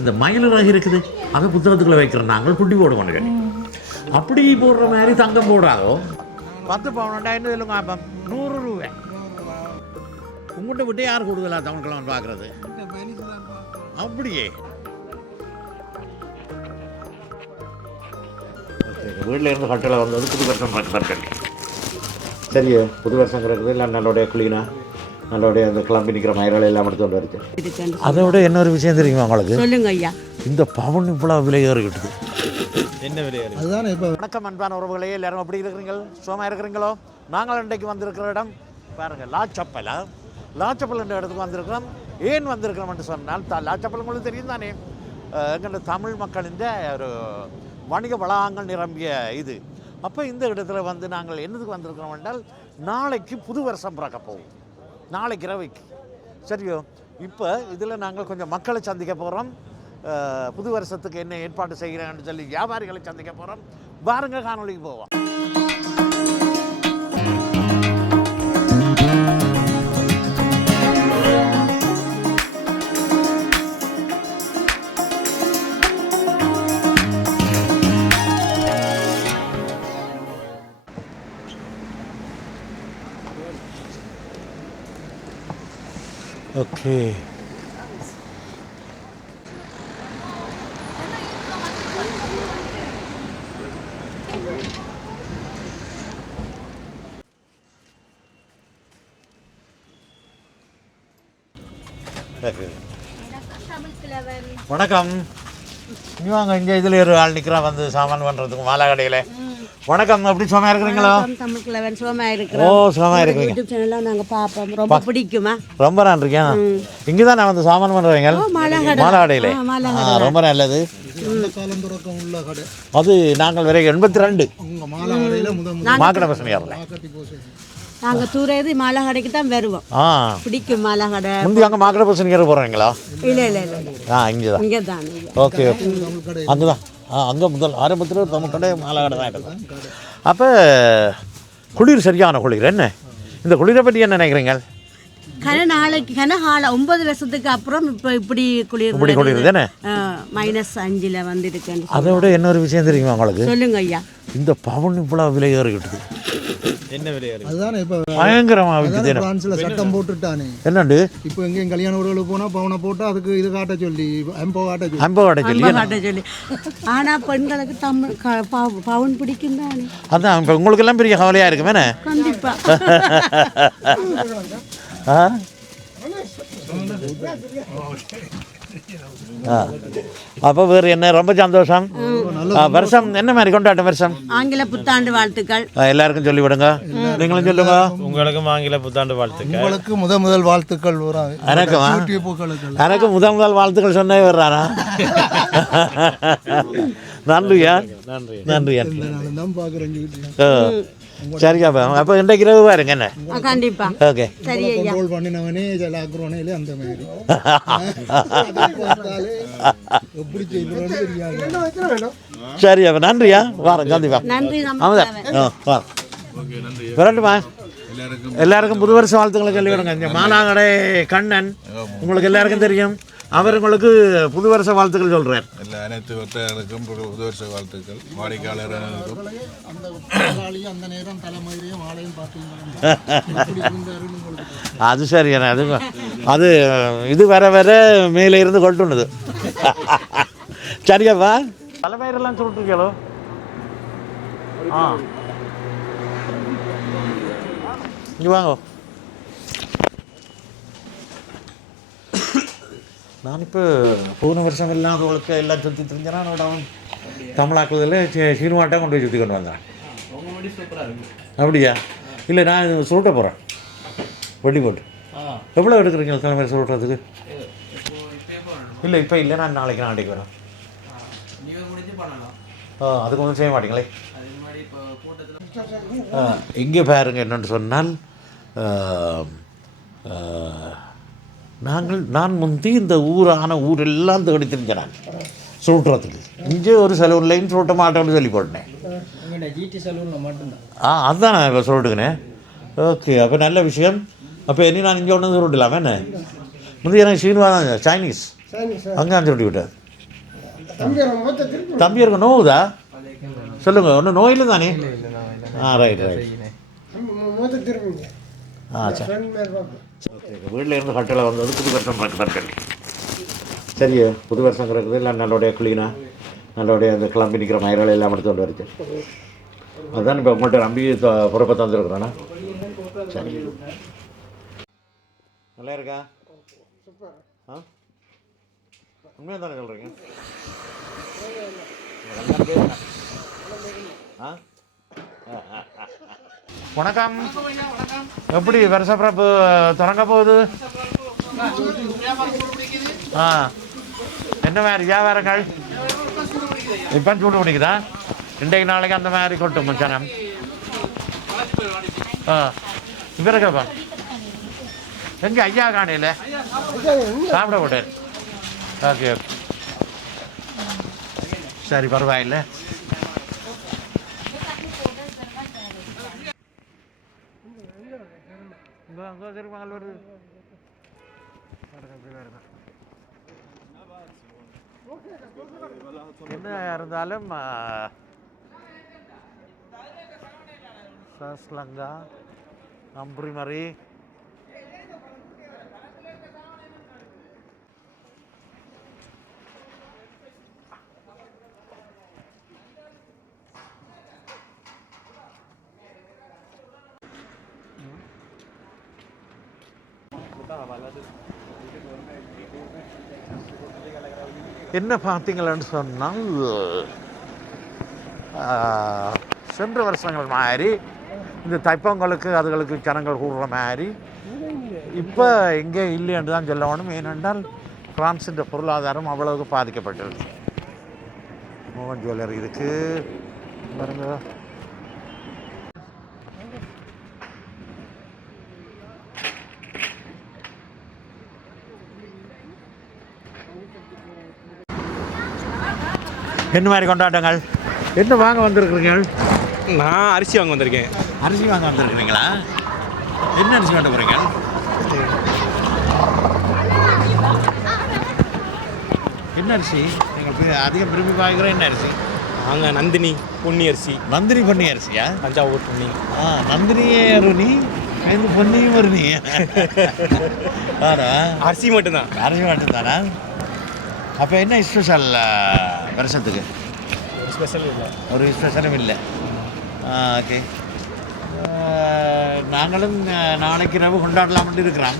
இந்த மயிலிறகு இருக்குது. அதை புத்தகத்துக்குள்ளே வைக்கிறோம். நாங்கள் குட்டி போடுவோம் அப்படி போடுற மாதிரி தங்கம் போடாதோ பத்து பவுன் ரெண்டாயிரம் சொல்லுங்க அப்போ? நூறு ரூபாய் உங்கள்கிட்ட விட்டு யார் கொடுக்கல தமிழ்கிழமை பார்க்குறது? அப்படியே. வீட்டில் இருந்து கட்டில் வந்தது புது வருஷம் சரியோ புது வருஷம் கிடக்குது. இல்லை நல்லோடைய க்ளீனாக நல்லோடைய அந்த கிளம்பி நிற்கிற மயிரோட எல்லாம் எடுத்து கொண்டு வருது இருக்குன்னு அதை விட இன்னொரு விஷயம் தெரியுமா உங்களுக்கு? சொல்லுங்க ஐயா. இந்த பவுன் இவ்வளோ விலை ஏறிக்கிட்டுது என்ன விளையாடு அதுதானே இப்போ வணக்கம் அன்பான உறவுகளே எல்லாரும் எப்படி இருக்கிறீங்கள் சுகமாக இருக்கிறீங்களோ? நாங்கள் இன்றைக்கு வந்திருக்கிற இடம் பாருங்கள் லாச்சப்பல லாச்சப்பல் என்ற இடத்துக்கு வந்திருக்கிறோம். ஏன் வந்திருக்கிறோம் என்று சொன்னால் த லாச்சப்பல் உங்களுக்கு தெரியும் தானே? எங்களோட தமிழ் மக்களின் ஒரு வணிக வளாகங்கள் நிரம்பிய இது. அப்போ இந்த இடத்துல வந்து நாங்கள் என்னதுக்கு வந்திருக்கிறோம் என்றால் நாளைக்கு புது வருஷம் பிறக்க போகும் நாளைக்கு இரவைக்கு. சரியோ? இப்போ இதில் நாங்கள் கொஞ்சம் மக்களை சந்திக்க போகிறோம் புது வருஷத்துக்கு என்ன ஏற்பாடு செய்கிறேன்னு சொல்லி வியாபாரிகளை சந்திக்க போகிறோம் பாருங்கள் காணொளிக்கு போவோம். ஓகே வணக்கம். நீ வாங்க இங்கே இதில் ஒரு ஆள் நிற்கிறான் வந்து சாமான் பண்ணுறதுக்கு மாலை கடையில் வணக்கம். எப்படி சும்மா இருக்கிறீங்களோ? தமிழ் கிழவன். சுகமா ஓ இருக்கிறோம் சுகமாக இருக்கிறீங்க. யூடியூப் சேனல்லாம் நாங்க பார்ப்போம். ரொம்ப பிடிக்குமா? ரொம்ப நான் இருக்கேன் இங்கே தான் நான் வந்து சாமான் பண்ணுறீங்க மாலாகடை. மாலை கடையில் ஆ, மாலாகடை. ஆ, ரொம்ப நல்லது. அது நாங்கள் வரை எண்பத்தி ரெண்டு மாக்கடை பசங்க யாரில் கட்டி போச்சு நாங்க தூரது மாலை கடைக்கு தான் வருவோம். ஆ. பிடிக்கும் மாலை கடை முந்தி அங்கே மாக்கடை பசங்க போகிறீங்களா இல்ல இல்ல இல்ல ஆ இங்கே தான் இங்கே தான். Okay okay. அங்கே தான் அங்கே முதல் ஆரம்பத்தில் தமிழ் கடை மாலை கடை தான் இருக்குது அப்போ குளிர் சரியான குளிர் என்ன? இந்த குளிரை பற்றி என்ன நினைக்கிறீங்க கன நாளைக்கு கன கால ஒன்பது வருஷத்துக்கு அப்புறம் இப்போ இப்படி குளிர் இப்படி குளிர் தானே? மைனஸ் அஞ்சுல வந்துருக்குன்னு அதை விட இன்னொரு விஷயம் தெரியுமா உங்களுக்கு? சொல்லுங்க ஐயா. இந்த பவுன் இவ்வளோ விலை ஏறிக்கிட்டுது என்ன விளையாடு அதுதானே இப்போ பயங்கரமாக விற்குது என்ன பிரான்ஸில் சட்டம் போட்டுட்டானே. என்னண்டு? இப்போ எங்கேயும் கல்யாண ஊர்களுக்கு போனால் பவுனை போட்டு அதுக்கு இது காட்ட சொல்லி எம்போ காட்ட சொல்லி. ஐம்பது கடை சொல்லி காட்ட சொல்லி. ஆனா பெண்களுக்கு தமிழ் பவுன் பிடிக்கும் தானே அதான் இப்போ உங்களுக்கெல்லாம் பெரிய கவலையாக இருக்குமேனே கண்டிப்பா. ஆ? ஆ? அப்போ வேறு என்ன? ரொம்ப சந்தோஷம். வருஷம் என்ன மாதிரி கொண்டாட்டம் வருஷம்? ஆங்கில புத்தாண்டு வாழ்த்துக்கள். எல்லாருக்கும் சொல்லி விடுங்க நீங்களும் சொல்லுங்க. உங்களுக்கும் ஆங்கில புத்தாண்டு வாழ்த்துக்கள். உங்களுக்கு முத முதல் வாழ்த்துக்கள் எனக்குமா எனக்கு முதல் முதல் வாழ்த்துக்கள் சொன்னே வர்றானா நன்றியா? நன்றி நன்றி ஆ சரியா அப்போ இன்றைக்கு இரவு பாருங்க என்ன? கண்டிப்பா. ஓகே. சரி ஐயா. கண்ட்ரோல் பண்ணினவனே சில ஆக்குறோனே அந்த மாதிரி. எப்படி செய்யணும்னு தெரியாது. சரி அப்போ நன்றியா? வாரேன் கண்டிப்பா நன்றி ஆமாதா நம்ம ஆ வா. வரட்டுமா? எல்லாருக்கும் புது வருஷ வாழ்த்துக்களை சொல்லி விடுங்க இந்த மாலாங்கடை கண்ணன். உங்களுக்கு எல்லாருக்கும் தெரியும். அவர் உங்களுக்கு புது வருஷ வாழ்த்துக்கள் சொல்றார். எல்லா அனைத்து வர்த்தகர்களுக்கும் புது வருஷ வாழ்த்துக்கள் வாடிக்கையாளர்களுக்கும் அந்த நேரம் அது சரி அது அது இது வர வர மேலே இருந்து கொட்டுனது சரியாப்பா தலைமையிலெல்லாம் சொல்லிட்டுருக்கீங்களோ ஆ இங்கே வாங்க நான் இப்போ போன வருஷம் எல்லாம் உங்களுக்கு எல்லாம் சுற்றி தெரிஞ்சனா அவன் தமிழாக்குதில் சீனுவாட்டம் கொண்டு போய் சுற்றி கொண்டு வந்தேன். அப்படியா? இல்லை நான் சுருட்ட போகிறேன் வட்டி போட்டு. எவ்வளோ எடுக்கிறீங்க தலைமை சுருட்டுறதுக்கு? இல்லை இப்போ இல்லை நான் நாளைக்கு நாளைக்கு வரேன். ஆ அதுக்கு ஒன்றும் செய்ய மாட்டீங்களே? இங்கே பாருங்க என்னென்னு சொன்னால் நாங்கள் நான் முந்தி இந்த ஊரான ஊரெல்லாம் தேடி தெரிஞ்சேன் நான் சுருட்டுறதுக்கு இங்கே ஒரு செலவுலையும் சுருட்ட மாட்டேன்னு சொல்லி போட்டேன். ஆ அதுதான் நான் இப்போ சொல்லிட்டுக்கிறேன் ஓகே அப்போ நல்ல விஷயம். அப்போ இனி நான் இங்கே ஒன்று சுருட்டலாமே என்ன? முந்தைய எனக்கு சீனுவா தான் சைனீஸ். அங்கே அஞ்சு வண்டி விட்டார். தம்பி இருக்க நோவுதா? சொல்லுங்க ஒன்றும் நோயில் தானே? ஆ ரைட் ரைட் ஆ சரி. வீட்டில் இருந்து கட்டளை வந்தது புது வருஷம் பார்க்குறார்கள் சரி புது வருஷம் கிடக்குது எல்லாம் நல்லோடைய குளினா நல்லோடைய அந்த கிளம்பி நிற்கிற மயிரால் எல்லாம் எடுத்து கொண்டு வருது அதுதான் இப்போ உங்கள்கிட்ட நம்பி பொறுப்பை தந்துருக்குறேண்ணா சரி. நல்லா இருக்கா ஆ? உண்மையாக தானே சொல்கிறீங்க ஆ? வணக்கம். எப்படி வருஷ பிறப்பு தொடங்க போகுது? ஆ. என்ன மாதிரி வியாபாரங்கள் இப்போ சூடு பிடிக்குதா? இன்றைக்கு நாளைக்கு அந்த மாதிரி கொட்டும் மச்சானம். ஆ. இவருக்கப்பா எங்க ஐயா காணையில் சாப்பிட போட்டார். Okay okay. சரி பரவாயில்லை. அங்கே திருமகள் வருது என்ன இருந்தாலும் ஆ, சஸ்லங்கா அம்புரிமரி என்ன பார்த்தீங்களான்னு சொன்னால் சென்ற வருஷங்கள் மாதிரி இந்த தைப்பொங்கலுக்கு அதுகளுக்கு ஜனங்கள் கூடுற மாதிரி. இப்போ எங்கே இல்லைன்னு தான் சொல்ல வேணும் ஏனென்றால் பிரான்ஸின் பொருளாதாரம் அவ்வளவுக்கு பாதிக்கப்பட்டது மோகன் ஜுவல்லரி இருக்குது பாருங்க. என்ன மாதிரி கொண்டாட்டங்கள்? என்ன வாங்க வந்திருக்கிறீங்க? நான் அரிசி வாங்க வந்திருக்கேன். அரிசி வாங்க வந்திருக்கிறீங்களா? என்ன அரிசி வாங்க போகிறீங்க என்ன அரிசி? நீங்கள் அதிகம் விரும்பி வாங்குகிற என்ன அரிசி? நாங்கள் நந்தினி பொன்னி அரிசி. நந்தினி பொன்னி அரிசியா? தஞ்சாவூர் பொன்னி. ஆ நந்தினியே அருணி பொன்னியும் வருணி. ஆடா. அரிசி மட்டும்தான். அரிசி மட்டும்தானா? அப்போ என்ன ஸ்பெஷல் வருஷத்துக்கு? ஒரு ஸ்பெஷல் இல்லை. ஒரு ஸ்பெஷலும் இல்லை ஓகே நாங்களும் நாளைக்கு இரவு கொண்டாடலாம்னு இருக்கிறோம்.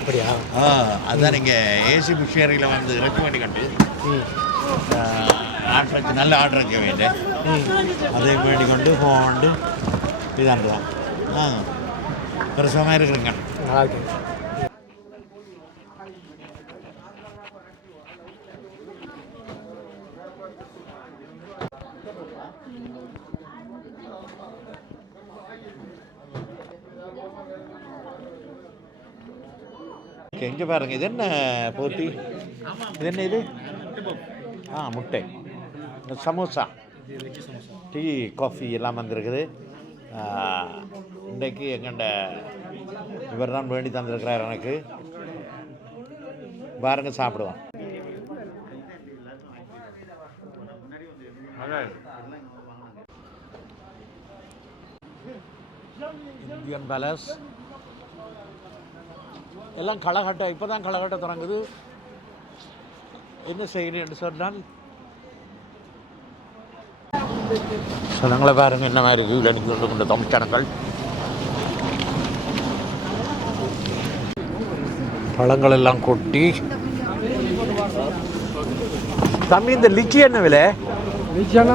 அப்படியா? ஆ அதுதான் நீங்கள் ஏசி புஷேரியில் வந்து இறக்க வேண்டி கண்டு ஆர்டர் வச்சு நல்ல ஆர்டர் வைக்க வேண்டிய அதை வேண்டி கொண்டு போண்டு இதாண்டுவோம் ஆ ஒரு சுகமாக இருக்கிறீங்க. நல்லா இருக்கு. ஓகே இங்கே பாருங்க. இது என்ன போட்டி? இது என்ன இது? ஆ முட்டை. இந்த சமோசா. டீ காஃபி எல்லாம் வந்திருக்குது. இன்றைக்கு எங்கண்ட இவர் தான் வேண்டி தந்திருக்கிறார் எனக்கு. பாருங்க சாப்பிடுவோம். இந்தியன் பேலஸ் எல்லாம் களகட்டை இப்போ தான் களகட்டை தொடங்குது. என்ன செய்யணும் என்று சொன்னால் சனங்களை பாருங்கள் என்ன மாதிரி இருக்குது. நிற்க கொண்டு கொண்ட தமிழ்ச்சனங்கள் பழங்கள் எல்லாம் கொட்டி. தம்பி இந்த லிச்சி என்ன விலை? லிச்சியானா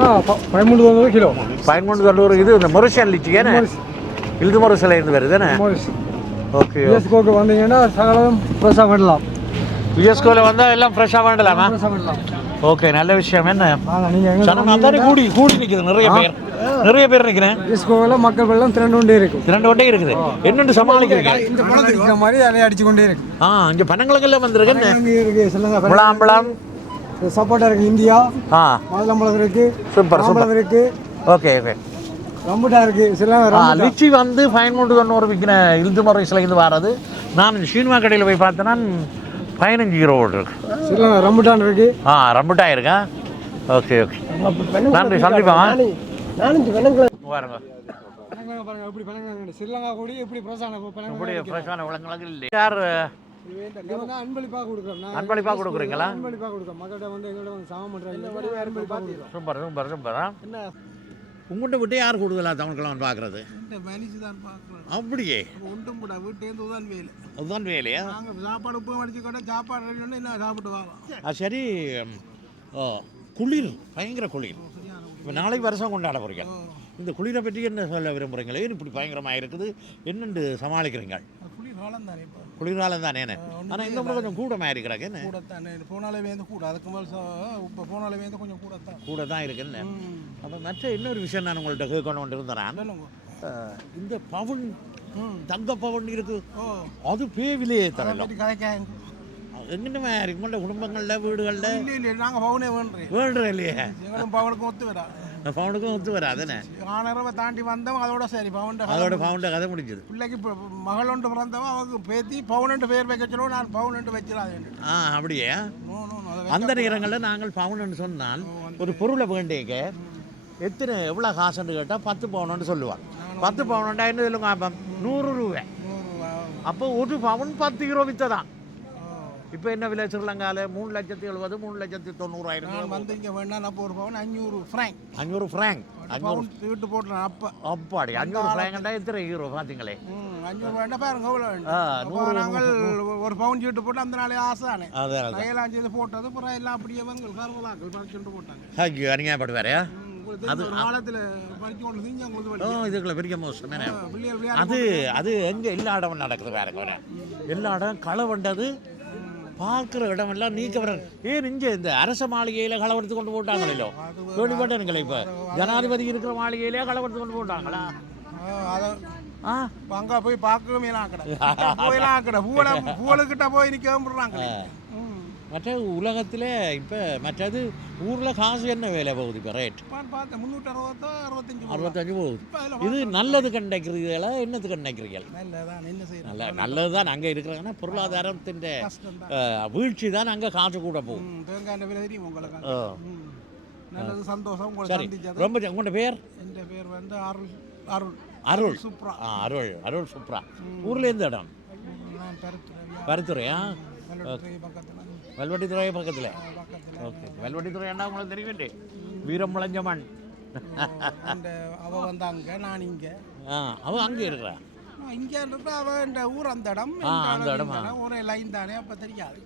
பதிமூணு தொண்ணூறு கிலோ. பதிமூணு தொண்ணூறு இது இந்த மொரிஷியன் லிச்சி ஏன்னா இழுது மொரிசிலேருந்து வருது தானே? ஓகே யூஎஸ்கோக்கு வந்தீங்கன்னா சகலம் ஃப்ரெஷ்ஷாக பண்ணலாம் யுஎஸ்கோவில் வந்தால் எல்லாம் ஃப்ரெஷ்ஷாக பண்ணலாம் ஓகே நல்ல விஷயம். என்ன? நீங்கள் கூடி கூடி நிற்குது நிறைய பேர். நிறைய பேர் நிற்கிறேன் யூஎஸ்கோவில் மக்கள் வெள்ளம் திரண்டு கொண்டே இருக்கும். இரண்டு வட்டே இருக்குது. என்னென்று சமாளிக்கிறீங்க இந்த மாதிரி அலைய அடிச்சு கொண்டே இருக்கு. ஆ இங்கே பனங்கிழங்கெல்லாம் வந்திருக்கு. இருக்கு சிலங்க முலாம்பழம் சப்போட்டா இருக்கு. இந்தியா. ஆ. மாதுளம்பழம் இருக்கு. சூப்பர் சூப்பர் இருக்கு. ஓகே ஓகே ரம்புட்டா இருக்கு. சில லிச்சி வந்து பதிமூன்று தொண்ணூறு விற்கிற இழுத்து முறை சிலைந்து வர்றது நான் சினிமா கடையில் போய் பார்த்தேன்னா பதினஞ்சு ஈரோ இருக்கு. ஸ்ரீலங்கா ரம்புட்டான் இருக்கு. ஆ ரம்புட்டான் இருக்கா? Okay okay. நன்றி வெனங்களை பாருங்க. அன்பளிப்பாக கொடுக்குறீங்களா? Super super super. என்ன? உங்கள்கிட்ட விட்டு யார் கூடுதலாக தமிழ்கலாம் பார்க்குறது? மனுஷி தான் பார்க்குறோம் அப்படியே? ஒன்றும் கூட வீட்டேருந்து தான் வேலை. அதுதான் வேலையா? நாங்கள் சாப்பாடு உப்பு அடிச்சுக்கோட்டா சாப்பாடு ரெடி பண்ணி என்ன சாப்பிட்டு வாங்க சரி. குளிர் பயங்கர குளிர். இப்போ நாளைக்கு வருஷம் கொண்டாட போறீங்க. இந்த குளிரை பற்றி என்ன சொல்ல விரும்புகிறீங்களே இப்படி பயங்கரமாக இருக்குது. என்னென்று சமாளிக்கிறீங்க குளிர் காலம் தானே இப்போ? குளிர்காலம் தானே ஆனால் இந்த முறை கொஞ்சம் கூட மாதிரி இருக்கிறாங்க என்ன? கூட தானே போனாலே வேந்து கூட அதுக்கு மேலே இப்போ போனாலே வேந்து கொஞ்சம் கூட தான் கூட தான் இருக்குன்னு அப்போ மற்ற இன்னொரு விஷயம் நான் உங்கள்கிட்ட கேட்கணும் கொண்டு இருந்தேன் இந்த பவுன் தங்க பவுன் இருக்கு. அது பேவிலேயே தரலாம். மாதிரி உங்களோட குடும்பங்களில் வீடுகளில்? நாங்கள் பவுனே வேண்டுறேன் வேண்டுற இல்லையே? பவுனுக்கும் ஒத்து வரா பவுனுக்கும் ஒத்து வராதுன்னு ஆனரவை தாண்டி வந்தோம் அதோட சரி பவுண்ட அதோட பவுண்ட கதை முடிஞ்சது பிள்ளைக்கு மகள் ஒன்று பிறந்தவன் அவங்க பேத்தி பவுனண்டு பேர் வைக்க சொல்லுவோம் நான் பவுனண்டு வச்சிடாது ஆ அப்படியே அந்த நேரங்களில் நாங்கள் பவுனுன்னு சொன்னால் ஒரு பொருளை வேண்டியக்க எத்தனை எவ்வளோ காசுன்னு கேட்டால் பத்து பவுனுன்னு சொல்லுவான் பத்து பவுனுண்டா என்ன சொல்லுங்க நூறு ரூபாய் அப்போ ஒரு பவுன் பத்து கிலோ வித்ததான் இப்போ என்ன விலை ஸ்ரீலங்காவில் மூணு லட்சத்தி எழுபது மூணு லட்சத்தி தொண்ணூறாயிரம் நான் வந்து இங்கே வேணா நான் ஒரு பவுன் அஞ்சூறு ஃப்ராங்க் அஞ்சூறு ஃப்ராங்க் அஞ்சூறு வீட்டு போட்டுறேன் அப்போ. அப்பாடி அஞ்சூறு ஃப்ராங்கண்டா எத்தனை ஹீரோ பார்த்தீங்களே அஞ்சூறு வேண்டாம் பாருங்க எவ்வளோ வேண்டும் அப்போ நாங்கள் ஒரு பவுன் சீட்டு போட்டு அந்த நாளே ஆசை தானே. நகையெல்லாம் செய்து போட்டது அப்புறம் எல்லாம் அப்படியே வந்து கருவலாக்கள் பறிச்சுட்டு போட்டாங்க. ஐயோ ஓ வழி இதுக்குள்ள பெரிய மோசம் அது அது எங்க எல்லா இடமும் நடக்குது வேற எல்லா இடம் களை வண்டது பார்க்குற இடமெல்லாம் நீக்க ஏன் இங்கே இந்த அரச மாளிகையில் களவெடுத்து கொண்டு போட்டாங்களோ கேள்விப்பட்டேனுங்களே இப்போ? ஜனாதிபதி இருக்கிற மாளிகையிலே களவெடுத்து கொண்டு போட்டாங்களா? அங்கே போய் பார்க்கவே போயெல்லாம் பூவலை பூவலுக்கிட்ட போய் நிற்க விடுறாங்க ம் மற்ற உலகத்தில் இப்போ மற்றது ஊரில் காசு என்ன வேலை போகுது இப்போ ரேட் பார்த்தேன் முந்நூற்றி அறுபத்தோ அறுபத்தஞ்சு. அறுபத்தஞ்சு போகுது. இது நல்லது கண்டிக்கிறீங்களா என்னத்துக்கு கண்டிக்கிறீர்கள்? நல்ல நல்லது தான் அங்கே இருக்கிறாங்கன்னா பொருளாதாரத்தின் வீழ்ச்சி தான் அங்கே காசு கூட போகும். நல்லது சந்தோஷம். சரி ரொம்ப உங்களோட பேர்? என் பேர் வந்து அருள் அருள். அருள். சுப்ரா. ஆ அருள் அருள் சுப்ரா. ஊரில் எந்த இடம்? நான் பெருத்துறேன் பருத்துறையா? பக்கத்தில் பக்கத்தில் ஓகே வெல்வெட்டித்துறை என்ன உங்களுக்கு தெரியுமே வீரம் முளைஞ்ச மண் அவ வந்து அங்கே நான் இங்கே ஆ அவன் அங்கே இருக்கிறா இங்கே இருப்ப அவ இந்த ஊர் அந்த இடம் அந்த இடம். ஒரே லைன் தானே அப்போ தெரியாது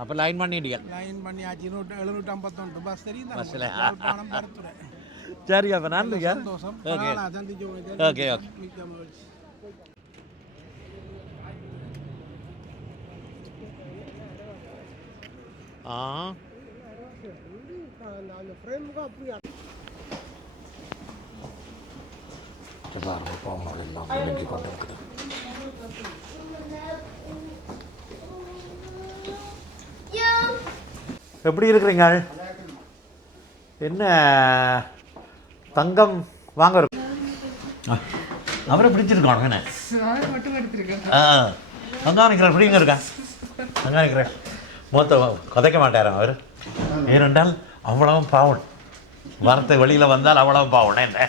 அப்போ லைன் பண்ணிட்டீங்க லைன் பண்ணியாச்சு நூற்று எழுநூற்றி ஐம்பத்தொன்று பஸ் தெரியும் பஸ்ஸில். சரி அப்போ நன்றிங்க சந்தோஷம் ஓகே ஓகே ஆ. எல்லாம் கொண்டிருக்குது. எப்படி இருக்கிறீங்க? என்ன தங்கம் வாங்க அவரை பிடிச்சிருக்காங்க என்ன ஆ அங்கே நிற்கிறேன் ஃப்ரீங்க இருக்கேன் அங்கே நிற்கிறேன் மூத்த கதைக்க மாட்டாராம் அவர்? ஏனென்றால் அவ்வளவும் பாவன் வார்த்தை வெளியில் வந்தால் அவ்வளவு பாவன் என்ன?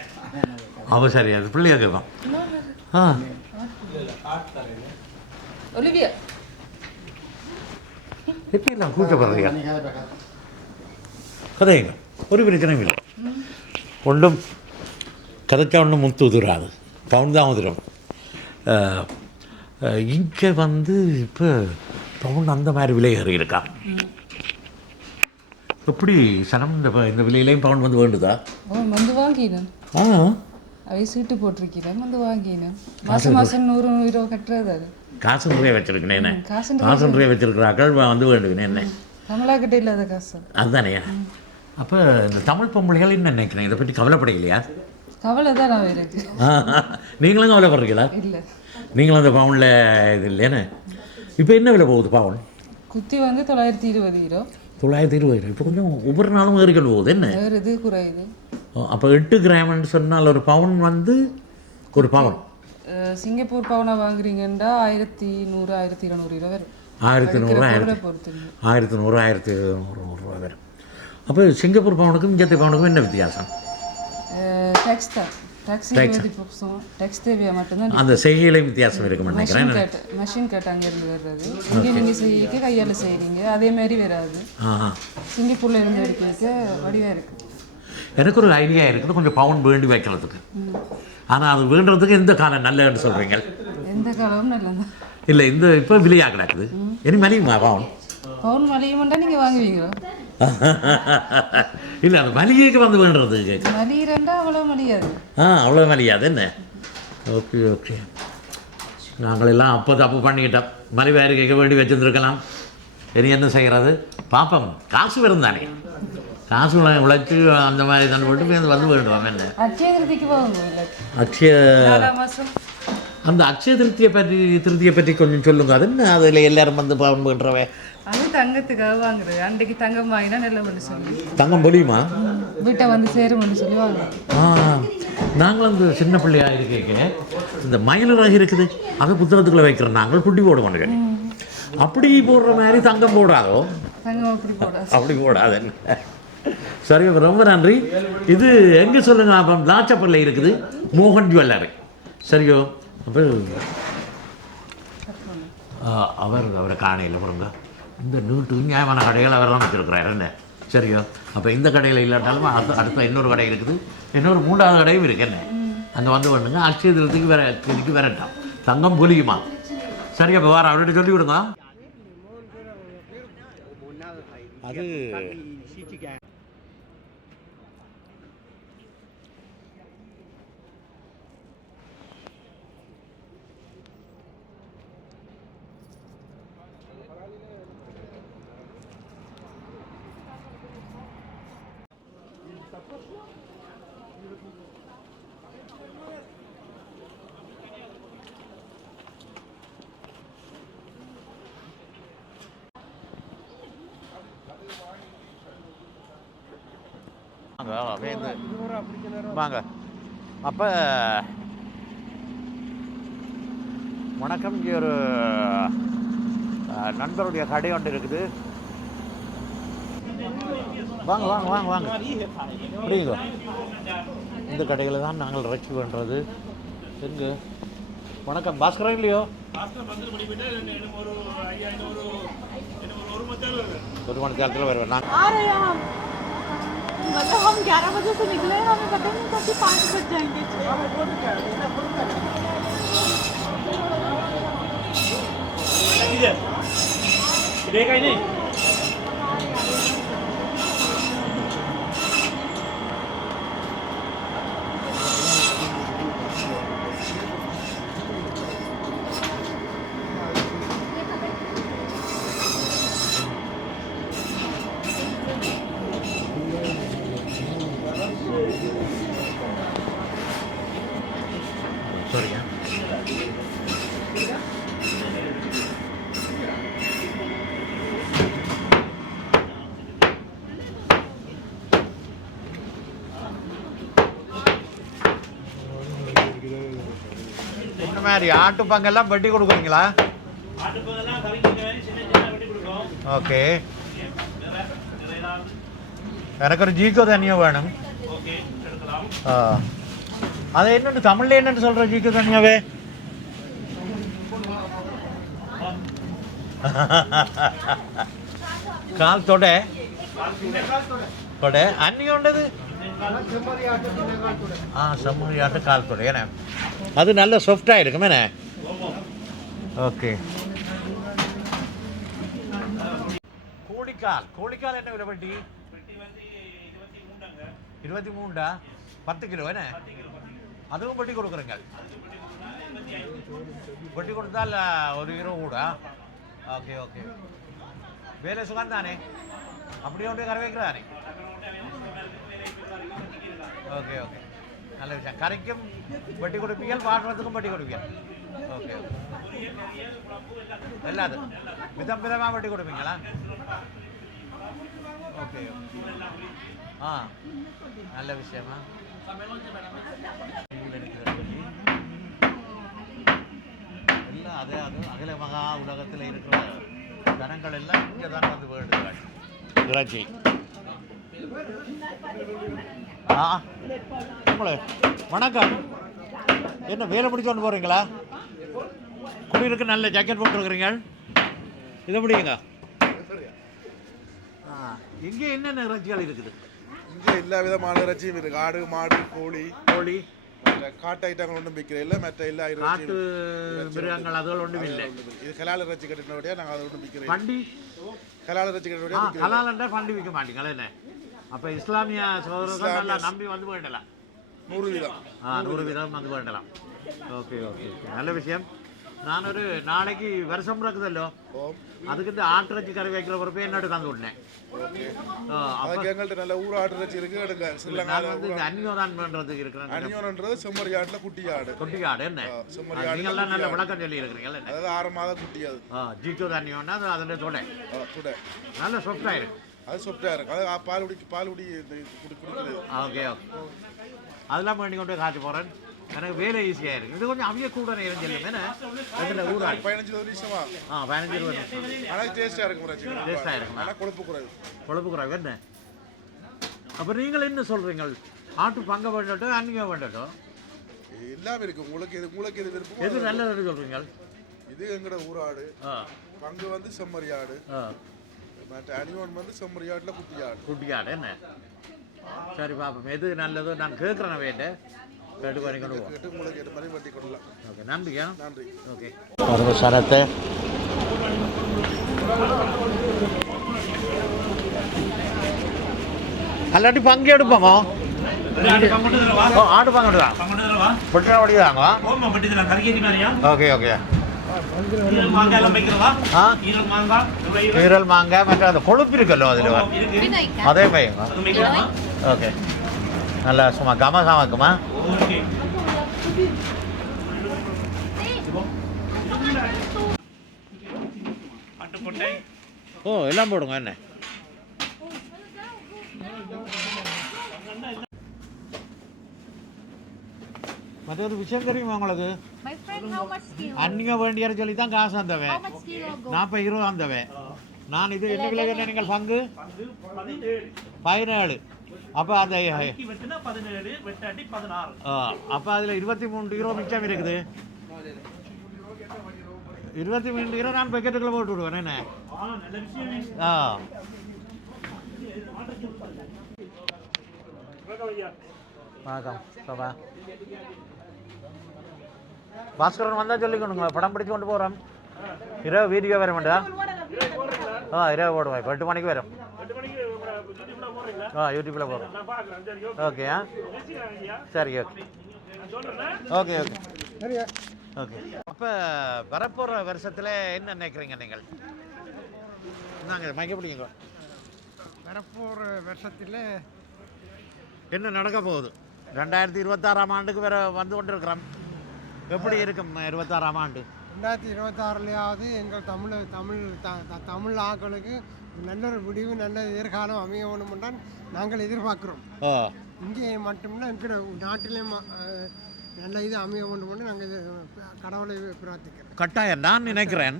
அவ சரி அது பிள்ளைய கேட்கும் ஆ. எப்படி எல்லாம் கூச்சப்படுறீங்க கதைங்க ஒரு பிரச்சனையும் இல்லை. ஒன்றும் கதைச்சா ஒன்றும் முத்து உதிராது. பவுன் தான் உதிரும். இங்கே வந்து இப்போ பவுன் அந்த மாதிரி விலை ஏறி இருக்கா? எப்படி சனம் இந்த இந்த விலையிலையும் பவுன் வந்து வேண்டுதா? வந்து வாங்கினேன். ஆ. அவை சீட்டு போட்டிருக்கிறேன் வந்து வாங்கினேன். மாசம் மாசம் நூறு ரூபா கட்டுறது அது. காசு நிறைய வச்சிருக்கேன் என்ன? காசு காசு நிறைய வச்சிருக்கிறாக்கள் வந்து வேண்டுவேன் என்ன? கமலா கிட்ட இல்லாத காசு. அதுதானே? அப்போ இந்த தமிழ் பொம்பளைகள் என்ன நினைக்கிறேன் இதை பற்றி கவலைப்படையிலையா கவலை தான் நான் இருக்கு. நீங்களும் கவலைப்படுறீங்களா? இல்லை. நீங்களும் அந்த பவுனில் இது இல்லைன்னு இப்போ என்ன விலை போகுது பவுன் குத்தி வந்து தொள்ளாயிரத்தி இருபது கிலோ. தொள்ளாயிரத்தி இருபது இப்போ கொஞ்சம் ஒவ்வொரு நாளும் ஏறிக்கல் போகுது. என்ன? வேறு இது குறையுது அப்போ எட்டு கிராம்னு சொன்னால் ஒரு பவுன் வந்து ஒரு பவுன். சிங்கப்பூர் பவுனை வாங்குறீங்கன்னா ஆயிரத்தி நூறு ஆயிரத்தி இருநூறு ரூபா வரும். ஆயிரத்தி நூறு ஆயிரத்தி. ஆயிரத்தி நூறு ஆயிரத்தி நூறு நூறுரூவா வரும். அப்போ சிங்கப்பூர் பவுனுக்கும் இங்கத்தை பவுனுக்கும் என்ன வித்தியாசம்? டேக்ஸ் தான் டேக்ஸ் இருபது புக்ஸும் டேக்ஸ் தேவையா மட்டும்தான்? அந்த செய்கையில வித்தியாசம் இருக்கும்னு மெஷின் நினைக்கிறேன் கட் மெஷின் கட் அங்கேருந்து வர்றது. இங்கே நீங்கள் செய்யிக்க கையால் செய்கிறீங்க அதே மாதிரி வராது. சிங்கப்பூரில் இருந்து எடுக்க வடிவாக இருக்குது எனக்கு ஒரு ஐடியா இருக்குது கொஞ்சம் பவுன் வேண்டி வைக்கிறதுக்கு. ஆனால் அது வேண்டுறதுக்கு எந்த காலம் நல்லதுன்னு சொல்கிறீங்க எந்த காலமும் நல்லதான் இல்லை இந்த இப்போ விலையாக கிடக்குது இனி மலியுமா பவுன் பவுன் மலியுமெண்டா நீங்கள் வாங்குவீங்களோ இல்லை அந்த மளிகைக்கு வந்து வேண்டுறது கேட்கு மலியிரண்டா அவ்வளோ மலியாது ஆ அவ்வளோ மலியாது என்ன ஓகே ஓகே நாங்கள் எல்லாம் அப்போ தப்பு பண்ணிக்கிட்டோம் மலி வேறு கேட்க வேண்டி வச்சுருந்துருக்கலாம் இனி என்ன செய்கிறது பாப்போம் காசு வரும் தானே காசு உழ- உழைச்சி அந்த மாதிரி தான் போட்டு வந்து வேண்டுவோம் என்ன அக்ஷய அந்த அக்ஷய திருத்தியை பற்றி திருத்தியை பற்றி கொஞ்சம் சொல்லுங்க அது என்ன அதில் எல்லாரும் வந்து பாவம் பண்ணுறவ அது தங்கத்துக்காக வாங்குறது. அன்றைக்கு தங்கம் வாங்கினா நல்ல ஒன்று சொல்லி. தங்கம் பொலியுமா? வீட்டை வந்து சேரும்னு சொல்லி வாங்குறோம். ஆ நாங்களும் அந்த சின்ன பிள்ளையாக இருக்கேங்க. இந்த மயிலராக இருக்குது. அதை புத்தகத்துக்குள்ளே வைக்கிறோம். நாங்கள் குட்டி போடுவோம் அப்படி போடுற மாதிரி தங்கம் போடாதோ? தங்கம் அப்படி போடாது. அப்படி போடாது. சரி ரொம்ப நன்றி. இது எங்கே சொல்லுங்க? அப்போ லாச்சப்பல்ல இருக்குது. மோகன் ஜுவல்லரி. சரியோ அப்போ அவர் அவரை காணையில் பாருங்க. இந்த நூட்டு நியாயமான கடைகள் அவரெல்லாம் வச்சுருக்கிறார் என்ன? சரியோ? அப்போ இந்த கடையில் இல்லாட்டாலும் அடுத்த அடுத்த இன்னொரு கடை இருக்குது. இன்னொரு மூன்றாவது கடையும் இருக்கு. என்ன? அங்கே வந்து பண்ணுங்க அக்ஷய திருத்துக்கு வேற இதுக்கு விரட்டாம். தங்கம் புலியுமா சரி அப்போ வர அவர்கிட்ட சொல்லி விடுங்க அது வாங்க அப்போ வணக்கம் இங்கே ஒரு நண்பருடைய கடை ஒன்று இருக்குது. வாங்க வாங்க வாங்க வாங்க புரியுங்க இந்த கடையில் தான் நாங்கள் இறைச்சி பண்ணுறது எங்க வணக்கம் பாஸ்கரன் இல்லையோ ஒரு மணி நேரத்தில் வருவேன் நான் आ रहे हैं हम मतलब हम 11 बजे से निकले हैं हमें पता नहीं था कि पाँच बज जाएंगे சரியா மாதிரி ஆட்டு பங்கெல்லாம் வெட்டி கொடுக்குறீங்களா? ஓகே. எனக்கு ஒரு ஜீக்கோ தனியாக வேணும். ஆ. அது என்னன்னு தமிழ்ல என்னன்னு சொல்ற ஜீக்கு தனியாவே? கால் தொடை. தொடை. அன்னியும் உண்டது ஆ செம்மறி ஆட்டு கால் தொடை. ஏன்னா அது நல்ல சாஃப்டாக இருக்குமேண்ணே ஓகே கோழிக்கால். கோழிக்கால் என்ன விலை பட்டி இருபத்தி மூண்டா பத்து கிலோ என்ன? அதுவும் வட்டி கொடுக்குறீங்க. வட்டி கொடுத்தால் ஒரு கிலோ கூட. ஓகே ஓகே வேலை சுகம் தானே? அப்படியே ஒன்று கரை வைக்கிறானே ஓகே ஓகே நல்ல விஷயம். கரைக்கும் வட்டி கொடுப்பீங்க பாடுறதுக்கும் வட்டி கொடுப்பீங்க ஓகே. எல்லாது விதம் விதமாக வட்டி கொடுப்பீங்களா? ஓகே. ஆ. நல்ல விஷயமா? எல்லாம் அதே அது அகில மகா உலகத்தில் இருக்கிற ஜனங்கள் எல்லாம் இங்கே தான் வந்து வேண்டுகிறார்கள். இறைச்சி ஆ உங்களே வணக்கம். என்ன வேலை முடிச்சு கொண்டு போகிறீங்களா குடியிருக்கு நல்ல ஜாக்கெட் போட்டுருக்குறீங்க. இது ஆ இங்கே என்னென்ன இறைச்சிகள் இருக்குது? இங்கே எல்லா விதமான இறைச்சியும் இருக்கு. ஆடு மாடு கோழி. கோழி. காட்டு ஐட்டங்கள் ஒன்றும் விற்கிற இல்லை. மற்ற எல்லா காட்டு மிருகங்கள் அதுகள் ஒன்றும் இல்லை. இது கலால் இறைச்சி கட்டினபடியா நாங்கள் அதை ஒன்றும் விற்கிறோம் பண்டி? கலால் இறைச்சி விற்கிறோம் கலாலண்டா பண்டி விற்க மாட்டீங்களா என்ன? அப்போ இஸ்லாமிய சகோதரர்கள் நல்லா நம்பி வந்து வேண்டலாம் நூறு வீதம். ஆ நூறு வீதம் வந்து வேண்டலாம் ஓகே ஓகே ஓகே. நல்ல விஷயம். நான் ஒரு நாளைக்கு வருஷம் இருக்குதல்லோ? அதுக்கு இந்த ஆட்டிறச்சி கறி வைக்கிற பொறுப்பே என்னோட தந்து விட்டேன் எங்கள்கிட்ட நல்ல ஊர் ஆடு இறைச்சி இருக்கு எடுங்க. நான் ஸ்ரீலங்காவில் வந்து இந்த பண்றதுக்கு இருக்கிறேன். அணியோன்ன்றது செம்மறி ஆட்டில் குட்டி ஆடு. குட்டி ஆடு என்ன? செம்மறி ஆடு நீங்கள்லாம் நல்ல விளக்கம் சொல்லி இருக்கிறீங்களா என்ன? அதாவது ஆறு மாதம் குட்டி அது. ஜீச்சோ அது அதில் தொடை குடை நல்ல சொஃப்டாக இருக்கு அது சொப்டா இருக்கு அது பால் குடி பால் குடி குடிக்கிறது ஓகே ஓகே அதெல்லாம் வேண்டி கொண்டு காய்ச்சி போகிறேன் எனக்கு வேலை ஈஸியாக இருக்கு. இது கொஞ்சம் அவிய கூட நேரம் செல்லும் எங்கள் ஊராடி பதினஞ்சு இருபது நிமிஷமா? ஆ பதினஞ்சு இருபது நிமிஷம். ஆனால் டேஸ்டாக இருக்கும் டேஸ்டாக இருக்குமா ஆனால் கொழுப்பு குறைவு கொழுப்பு குறைவு என்ன? அப்போ நீங்கள் என்ன சொல்கிறீங்க ஆட்டு பங்க வேண்டட்டும் அன்னிங்க வேண்டட்டும் எல்லாமே இருக்கு. உங்களுக்கு இது உங்களுக்கு இது விருப்பம் எது நல்லதுன்னு சொல்கிறீங்க இது எங்களோட ஊர் ஆடு. ஆ. பங்கு வந்து செம்மறி ஆடு. ஆ. மற்ற அனிமன் வந்து செம்மறி ஆட்டில் குட்டி ஆடு குட்டி ஆடு என்ன? சரி பாப்போம். எது நல்லதோ நான் கேட்குறேன் வேண்ட கேட்டு போவோம் கேட்டு உங்களுக்கு ஏற்ற மாதிரி வட்டி கொள்ளலாம் ஓகே நன்றியா நன்றி. ஓகே. பாருங்க சரத்தை. அல்லாட்டி பங்கு எடுப்போமோ? ஆடு பங்கு தான் விட்டுற வழி தாங்க ஓகே ஓகே. ஈரல் மாங்காய் மற்ற அந்த கொழுப்பு இருக்கல்லோ அதில்? அதே பையங்க ஓகே. நல்லா சும்மா கம சாமக்குமா? ஓ எல்லாம் போடுங்க என்ன? மற்ற ஒரு விஷயம் தெரியுமா உங்களுக்கு? அன்னிங்க வேண்டியார சொல்லி தான் காசு வந்தவன்? நாற்பது இருபது வந்தவன் நான் இது என்ன விலை கேட்டேன் நீங்கள் பங்கு? பதினேழு. அப்போ அந்த ஆ, அப்போ அதில் இருபத்தி மூணு ஹீரோ மிச்சம் இருக்குது. இருபத்தி மூணு ஹீரோ நான் பெக்கெட்டுக்குள்ளே போட்டு விடுவேன் என்ன? ஆ வணக்கம் சோபா. பாஸ்கரன் வந்தால் சொல்லிக்கணுங்க படம் பிடிச்சு கொண்டு போகிறோம் இரவு வீடியோ வர வேண்டாம் ஆ இரவு போடுவோம் இப்போ எட்டு மணிக்கு வரும் ஆ யூடியூப்பில் போகிறோம் ஓகே ஆ சரி ஓகே ஓகே ஓகே ஓகே அப்போ வரப்போகிற வருஷத்தில் என்ன நினைக்கிறீங்க நீங்கள் நாங்கள் மைக்க பிடிங்க வரப்போகிற வருஷத்தில் என்ன நடக்க போகுது ரெண்டாயிரத்தி இருபத்தாறாம் ஆண்டுக்கு வேற வந்து கொண்டிருக்கிறோம் எப்படி இருக்கும் இருபத்தாறாம் ஆண்டு? ரெண்டாயிரத்தி இருபத்தாறுலையாவது எங்கள் தமிழ் தமிழ் த தமிழ் ஆக்களுக்கு நல்ல ஒரு முடிவு நல்ல எதிர்காலம் அமைய வேணும் தான் நாங்கள் எதிர்பார்க்குறோம். இங்கே மட்டும்னா எங்களோட நாட்டிலே ம- அஹ், நல்ல இது அமைய வேண்டும் நாங்கள் கடவுளை பிரார்த்திக்கிறோம். கட்டாயம். நான் நினைக்கிறேன்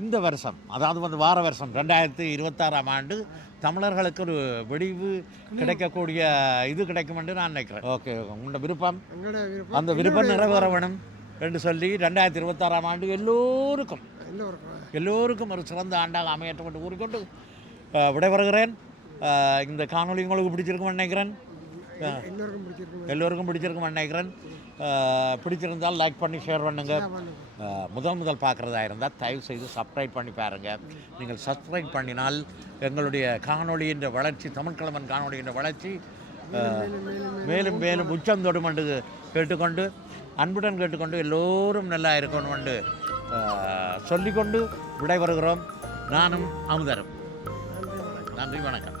இந்த வருஷம் அதாவது வந்து வார வருஷம் ரெண்டாயிரத்தி இருபத்தாறாம் ஆண்டு தமிழர்களுக்கு ஒரு விடிவு கிடைக்கக்கூடிய இது கிடைக்கும் என்று நான் நினைக்கிறேன். ஓகே உங்களோட விருப்பம்? அந்த விருப்பம் நிறைவேற வேணும் என்று சொல்லி ரெண்டாயிரத்தி இருபத்தாறாம் ஆண்டு எல்லோருக்கும் எல்லோருக்கும். ஒரு சிறந்த ஆண்டாக அமையட்டும் என்று கூறிக்கொண்டு விடைபெறுகிறேன் இந்த காணொளி உங்களுக்கு பிடிச்சிருக்கும்னு நினைக்கிறேன். எல்லோருக்கும் பிடிச்சிருக்கும் நினைக்கிறேன். பிடிச்சிருந்தால் லைக் பண்ணி ஷேர் பண்ணுங்கள் அஹ், முதல் முதல் பார்க்குறதா இருந்தால் தயவு செய்து சப்ஸ்கிரைப் பண்ணி பாருங்கள் நீங்கள் சப்ஸ்கிரைப் பண்ணினால் எங்களுடைய காணொளியின் வளர்ச்சி தமிழ்கிழமன் காணொளியின் வளர்ச்சி மேலும் மேலும் உச்சம் தொடும் என்று கேட்டுக்கொண்டு அன்புடன் கேட்டுக்கொண்டு எல்லோரும் நல்லா இருக்கணும் என்று சொல்லிக்கொண்டு விடைபெறுகிறோம். நானும் அமுதரும். நன்றி வணக்கம்.